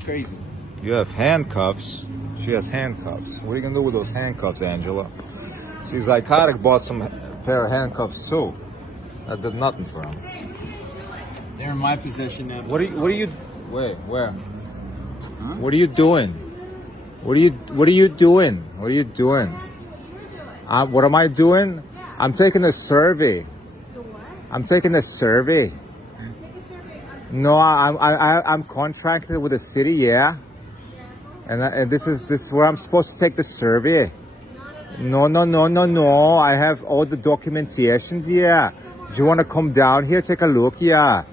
That's crazy. You have handcuffs. She has handcuffs. What are you gonna do with those handcuffs, Angela? See, Psychotic bought some pair of handcuffs too. That did nothing for him. They're in my possession now. Wait, where? Huh? What are you doing? What are you doing? What are you doing? What am I doing? I'm taking a survey. The what? I'm taking a survey. Take a survey. No, I'm contracted with the city, yeah. And this is where I'm supposed to take the survey. No. I have all the documentations, yeah. Do you want to come down here, take a look, yeah?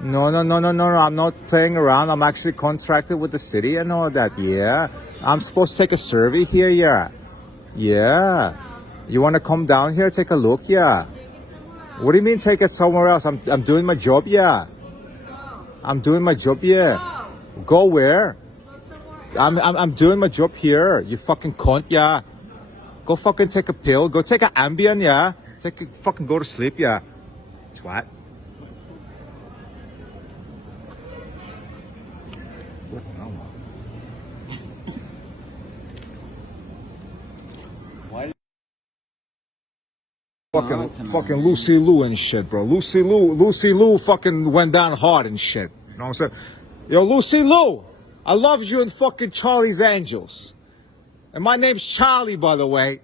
No. I'm not playing around. I'm actually contracted with the city and all that, yeah. I'm supposed to take a survey here, yeah. Yeah. You want to come down here, take a look, yeah? What do you mean take it somewhere else? I'm doing my job, yeah. I'm doing my job, yeah. Go where? I'm doing my job here. You fucking cunt, yeah. Go fucking take a pill. Go take an Ambien, yeah. Fucking go to sleep, yeah. Twat. Fucking Lucy Liu and shit, bro. Lucy Liu fucking went down hard and shit. You know what I'm saying? Yo, Lucy Liu, I loved you in fucking Charlie's Angels. And my name's Charlie, by the way.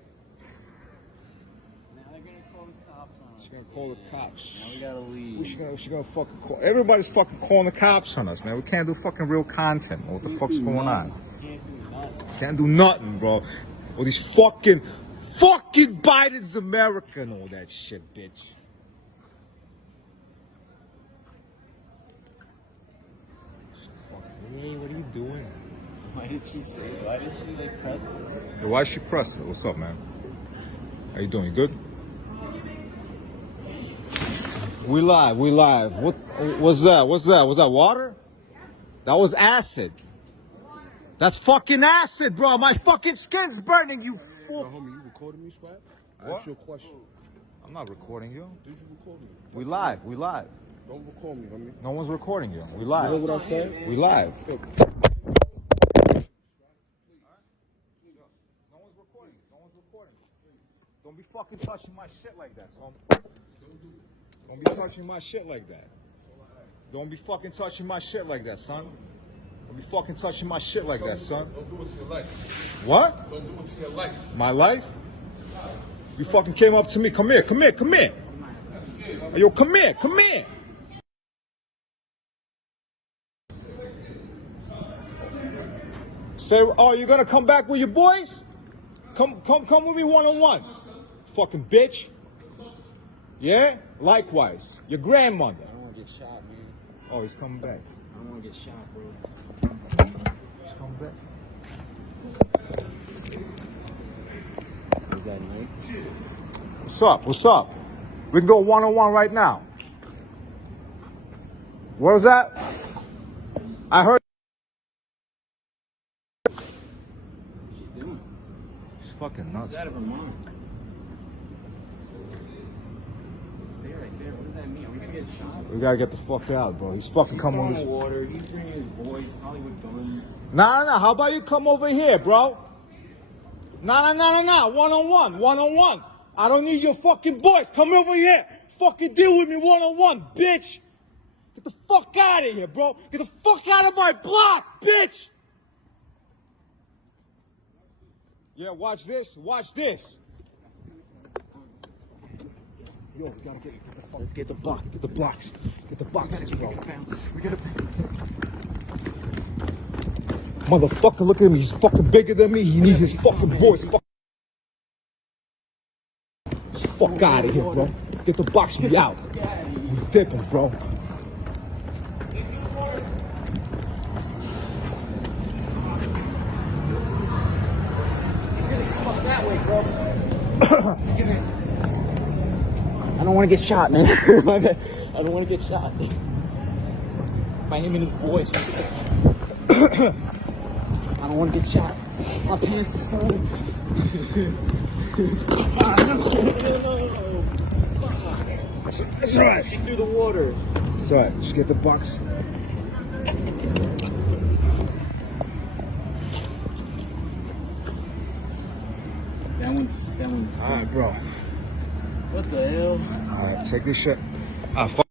Now they're gonna call the cops on us. She's gonna call the cops. Now we gotta leave. She's gonna fucking call. Everybody's fucking calling the cops on us, man. We can't do fucking real content. What the fuck's going on? Can't do nothing, bro. All these fucking Biden's America and all that shit, bitch. Hey, what are you doing? Why did she say? Why did she like press us? Why she press it? What's up, man? How you doing? You good? We live. What was that? Was that water? That was acid. That's fucking acid, bro. My fucking skin's burning, you fool. Homie, you recording me, Swag? I asked you a question. I'm not recording you. Did you record me? We live. Don't record me, homie. No one's recording you. We You live. know what I said? We live. No one's recording you. Don't be fucking touching my shit like that, son. Don't be touching my shit like that. Don't be fucking touching my shit like that, son. Don't be fucking touching my shit like that, son. Don't do it to your life. What? Don't do it to your life. My life? You fucking came up to me. Come here. Yo, come here. Say, oh, you gonna come back with your boys? Come with me one-on-one. Fucking bitch. Yeah? Likewise. Your grandmother. I don't wanna get shot, man. Oh, he's coming back. I don't wanna get shot, bro. He's coming back. Is that Nick? What's up? We can go one-on-one right now. What was that? I heard. What's she doing? She's fucking nuts. She's out of her mind. Stay right there. What does that mean? Are we gonna get shot? We gotta get the fuck out, bro. He's fucking coming He's with. throwing water. He's bringing his boys, probably with guns. Nah. How about you come over here, bro? Nah. One-on-one. I don't need your fucking boys. Come over here. Fucking deal with me one-on-one, bitch. Get the fuck out of here, bro. Get the fuck out of my block, bitch. Yeah, watch this. Yo, we gotta get the fuck. Let's get the block. Get the blocks. Get the boxes, bro. We gotta. Motherfucker, look at me. He's fucking bigger than me. He needs his fucking boys. Fuck out of here, bro. Get the box me out. We dipping, bro. That way, bro. I don't want to get shot, man. My bad. I don't want to get shot. By him and his boys. I don't want to get shot. My pants is falling. That's alright. Through the water. It's alright. Just get the box. That one's. All right, bro. What the hell? All right, check this shit. Ah, fuck.